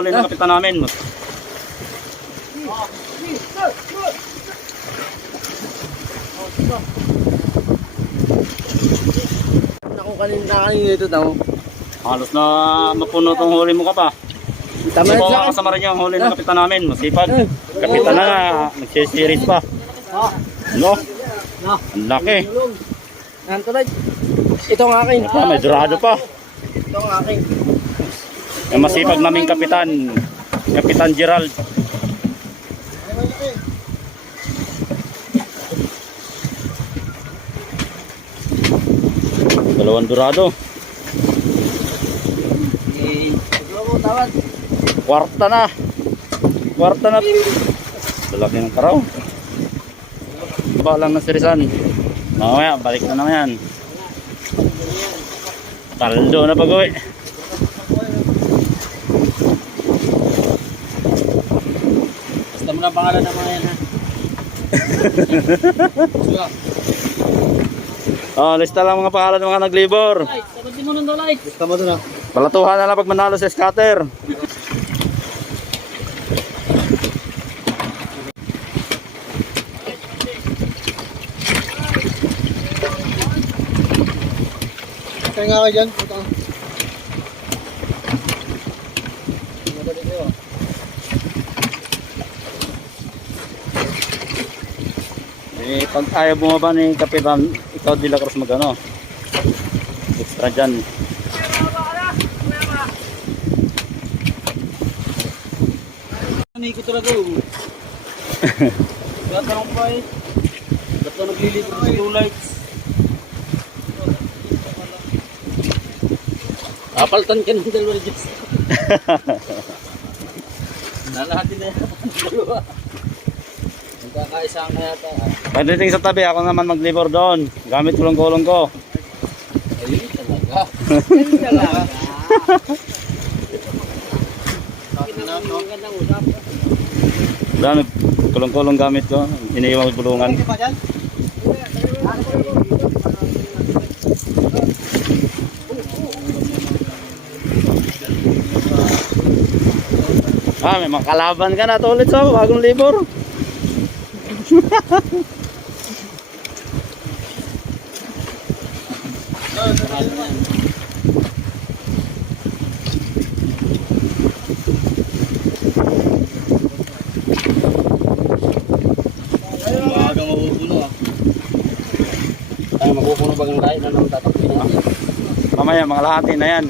huli ng kapitan namin. Ako kanina ito daw. Halos na mapuno tong huli mo ka pa. Tama Ito na mga kasama rin yung huli ng kapitan namin. Masipag. Kapitan na nga. Nagsisiris pa. No? Ang laki. Antolay. Ito ang akin. May dorado pa. Ito ang akin. Yung masipag naming kapitan. Kapitan Gerald. Dalawang dorado. Tawad. Kwarta na. Kwarta na. Laki ng karaw. Baba lang na sirisan. Mamaya, balik na naman yan. Taldo na pag-uwi. Basta mo na pangalan ng mga yan ha. Oh, lista lang mga pangalan ng mga naglibor. Sabat mo nung dolay. Basta mo doon ha. Palatuhan na lang pag manalo sa scatter. Kaya nga ka dyan. Puta ka. Pag ayaw bumaba ni Kapitan, ikaw di lakros magano. Extra dyan. Ano ko talaga oh. Gata ng pa eh. Gata naglilito sa 2 lights. Apaltan ka ng dalawa dyan. Nalahatin na yan. Dalawa. Nagkakaisang na yata. Pagdating sa tabi, ako naman maglibor doon. Gamit kulong-kulong ko. Ayun talaga. Ayun talaga. Dami kulong-kulong gamit ko. Iniiwan ko bulungan. Ah, may mga kalaban ka na to ulit sa bagong libor. Maagang mapupuno ah. Ay, mapupuno bagang lahat na nang tatakpin natin. Mamaya mga lahati na yan.